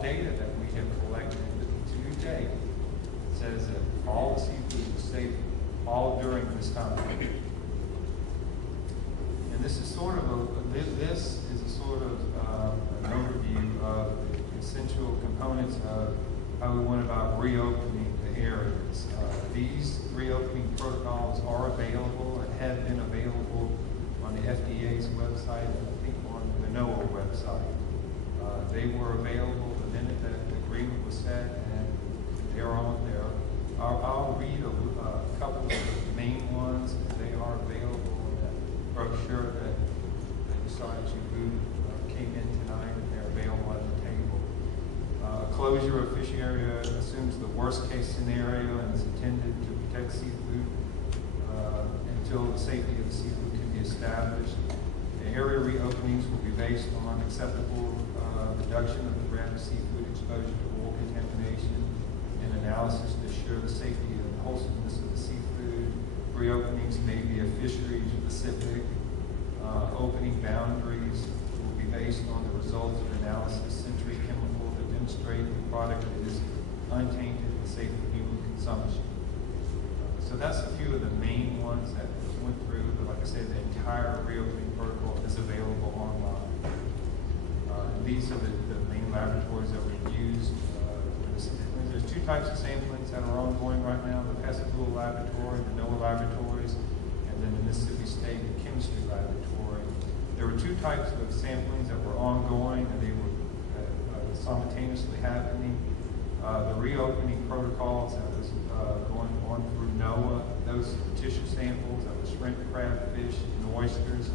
all data that we have collected to date says that all the seafood was safe all during this time. And this is sort of an overview of the essential components of how we went about reopening the areas. These reopening protocols are available and have been available on the FDA's website and I think on the NOAA website. They were available the minute that the agreement was set, and they're on there. I'll read a couple of the main ones, and they are available in that brochure that you saw as you came in tonight, and they're available at the table. Closure of fish area assumes the worst case scenario and is intended to protect seafood until the safety of the seafood can be established. The area reopenings will be based on acceptable reduction of the threat of seafood exposure to oil contamination and analysis to assure the safety and wholesomeness of the seafood. Reopenings may be a fishery specific. Opening boundaries will be based on the results of analysis, sensory chemical to demonstrate the product is untainted and safe for human consumption. So that's a few of the main ones that went through, but like I said, the entire reopening protocol is available online. These are the main laboratories that were used. There's two types of samplings that are ongoing right now, the Pascagoula Laboratory, the NOAA laboratories, and then the Mississippi State Chemistry Laboratory. There were two types of samplings that were ongoing, and they were simultaneously happening. The reopening protocols that was going on through NOAA, those tissue samples, that was shrimp, crab, fish, and oysters,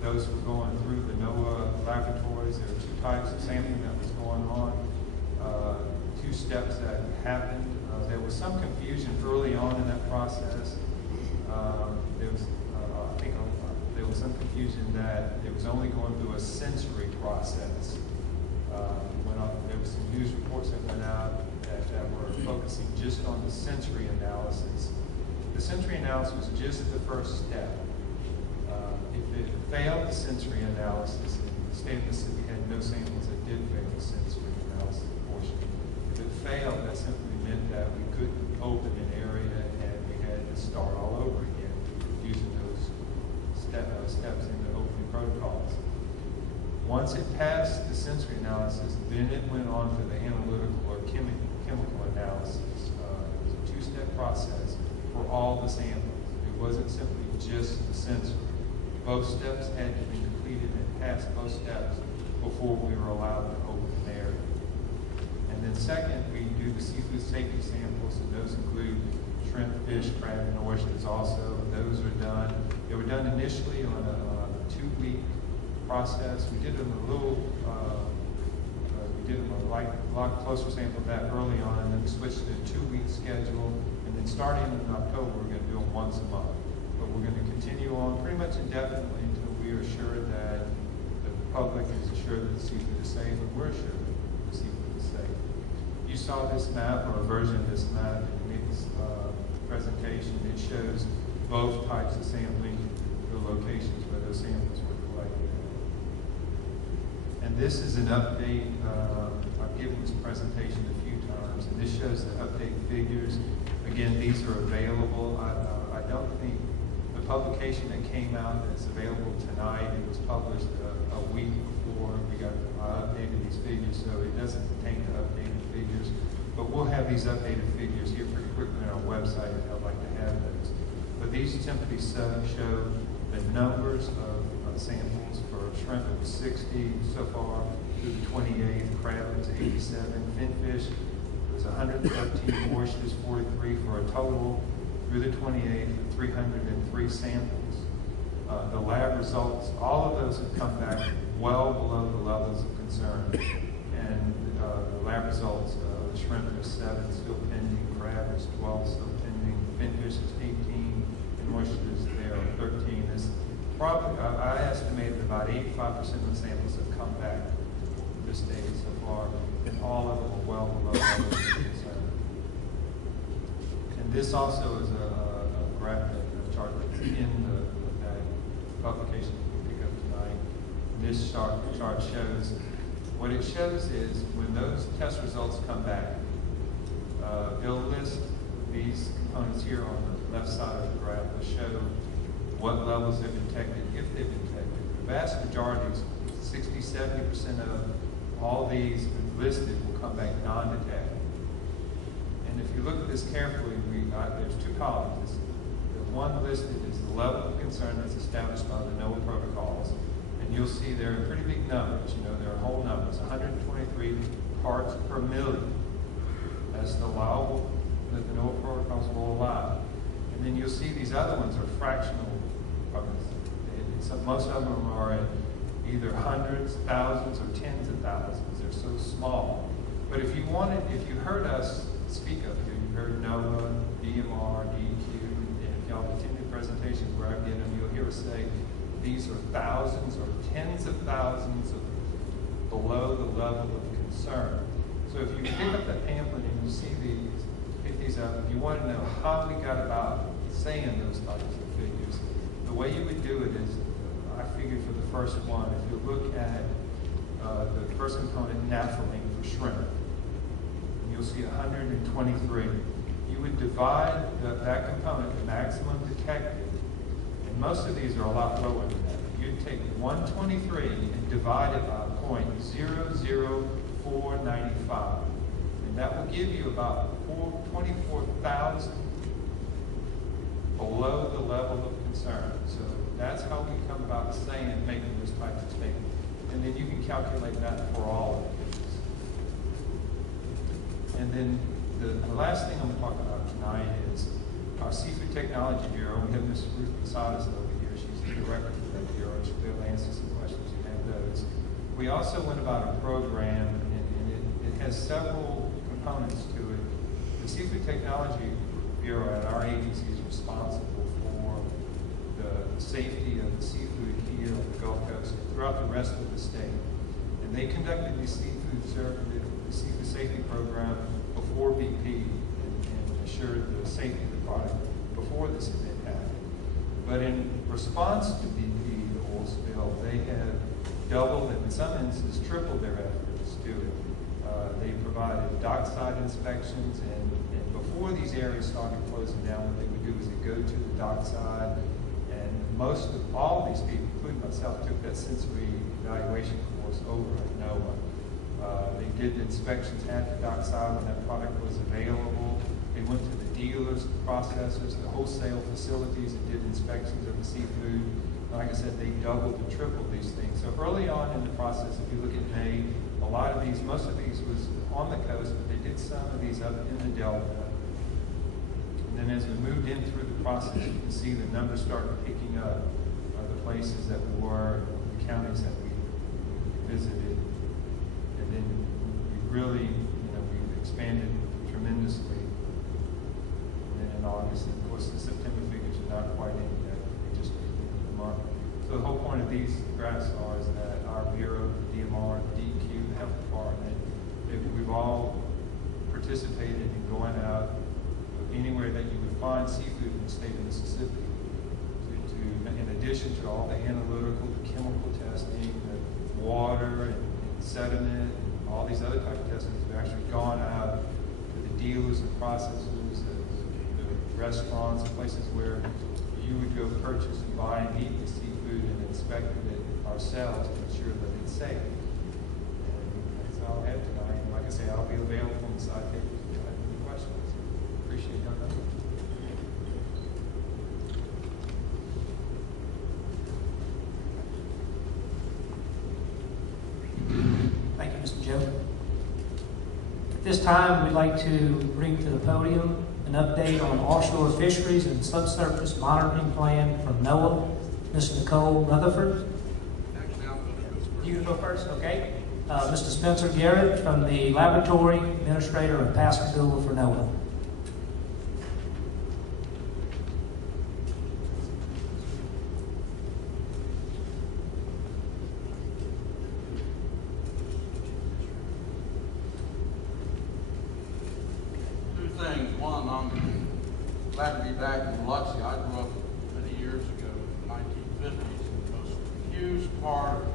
those were going through the NOAA laboratories. There were two types of sampling that was going on, two steps that happened. There was some confusion early on in that process. There was some confusion that it was only going through a sensory process. There were some news reports that went out that were focusing just on the sensory analysis. The sensory analysis was just the first step. If it failed the sensory analysis, the state of Mississippi had no samples that did fail the sensory analysis portion. If it failed, that simply meant that we couldn't open an area and we had to start all over again using those steps in the opening protocols. Once it passed the sensory analysis, then it went on to the analytical or chemical analysis. It was a two-step process for all the samples. It wasn't simply just the sensory. Both steps had to be completed and passed both steps before we were allowed to open an area. And then second, we do the seafood safety samples, and those include shrimp, fish, crab, and oysters also. Those are done. They were done initially on a 2-week process. We did them a lot closer sample of that early on, and then we switched to a 2-week schedule. And then starting in October, we're going to do them once a month. But we're going to continue on pretty much indefinitely until we are assured that the public is assured that the seafood is safe, and we're assured that the seafood is safe. You saw this map, or a version of this map, in Nick's presentation. It shows both types of sampling, the locations where those samples were collected. And this is an update. I've given this presentation a few times, and this shows the update figures. Again, these are available. I don't think the publication that came out that's available tonight, it was published a week before we got updated these figures, so it doesn't contain the updated figures. But we'll have these updated figures here pretty quickly on our website if I'd like to have those. But these simply show the numbers of samples. For shrimp, it was 60 so far through the 28th. Crab, it was 87. Finfish, it was 113. Oysters, 43, for a total through the 28th of 303 samples. The lab results, all of those have come back well below the levels of concern. And the lab results, the shrimp is 7, still pending. Crab is 12, still pending. Finfish is 18, and oysters there are 13. Probably, I estimated about 85% of the samples have come back this day so far, and all of them are well below levels of concern. And this also is a graph, a chart that's in that publication we pick up tonight. This chart shows what it shows is when those test results come back, it'll list these components here on the left side of the graph to show what levels they've detected, if they've detected. The vast majority, 60–70% of all these listed will come back non-detected. And if you look at this carefully, there's two columns. The one listed is the level of concern that's established by the NOAA protocols. And you'll see there are pretty big numbers. You know, there are whole numbers, 123 parts per million. That's the allowable that the NOAA protocols will allow. And then you'll see these other ones are fractional parts. Most of them are in either hundreds, thousands, or tens of thousands. They're so small. But if you heard us speak up here, you heard NOAA, DMR, DEQ, and if y'all attended presentations where I get them, you'll hear us say these are thousands or tens of thousands of below the level of concern. So if you pick up that pamphlet and you see these, pick these up, if you want to know how we got about saying those types of figures, the way you would do it is, I figured for the first one, if you look at the first component, naphthalene for shrimp, and you'll see 123. You would divide that component, the maximum detected, and most of these are a lot lower than that. You'd take 123 and divide it by 0.00495. And that will give you about 24,000 below the level of concern. So that's how we come about making those types of statements. And then you can calculate that for all of these. And then the last thing I'm going to talk about tonight is our Seafood Technology Bureau. We have Ms. Ruth Posadas over here. She's the director of the Bureau. She'll be able to answer some questions you have those. We also went about a program, and it has several components to it. The Seafood Technology Bureau at our agency is responsible for the safety of the seafood here on the Gulf Coast and throughout the rest of the state. And they conducted the seafood safety program before BP and assured the safety of the product before this event happened. But in response to BP, the oil spill, they have doubled and in some instances tripled their efforts to it. They provided dockside inspections, and before these areas started closing down, what they would do is they go to the dockside, and all these people, including myself, took that sensory evaluation course over at NOAA. They did the inspections at the dockside when that product was available. They went to the dealers, the processors, the wholesale facilities, and did inspections of the seafood. Like I said, they doubled and tripled these things. So early on in the process, if you look at May, most of these was on the coast, but they did some of these up in the Delta. And then as we moved in through the process, you can see the numbers started picking up the places that we were, the counties that we visited. And then we really, we've expanded tremendously. And then in August, and of course the September figures are not quite in yet. They just the month. So the whole point of these graphs is that our Bureau, the DMR, the DEQ, the Health Department, we've all participated in going out anywhere that you would find seafood in the state of Mississippi. In addition to all the analytical, the chemical testing, the water and sediment, and all these other type of testing, we've actually gone out to the dealers and processors, the restaurants, places where you would go purchase and buy and eat the seafood and inspected it ourselves to ensure that it's safe. And that's all I have tonight. And like I say, I'll be available on the side table if you have any questions. Appreciate your time. Thank you, Mr. Joe. At this time, we'd like to bring to the podium an update on offshore fisheries and subsurface monitoring plan from NOAA. Ms. Nicole Rutherford. You go first, okay. Mr. Spencer Garrett from the Laboratory Administrator of Pascagoula for NOAA. Two things. One, I'm glad to be back in Biloxi. I grew up many years ago, in the 1950s, in the most huge part of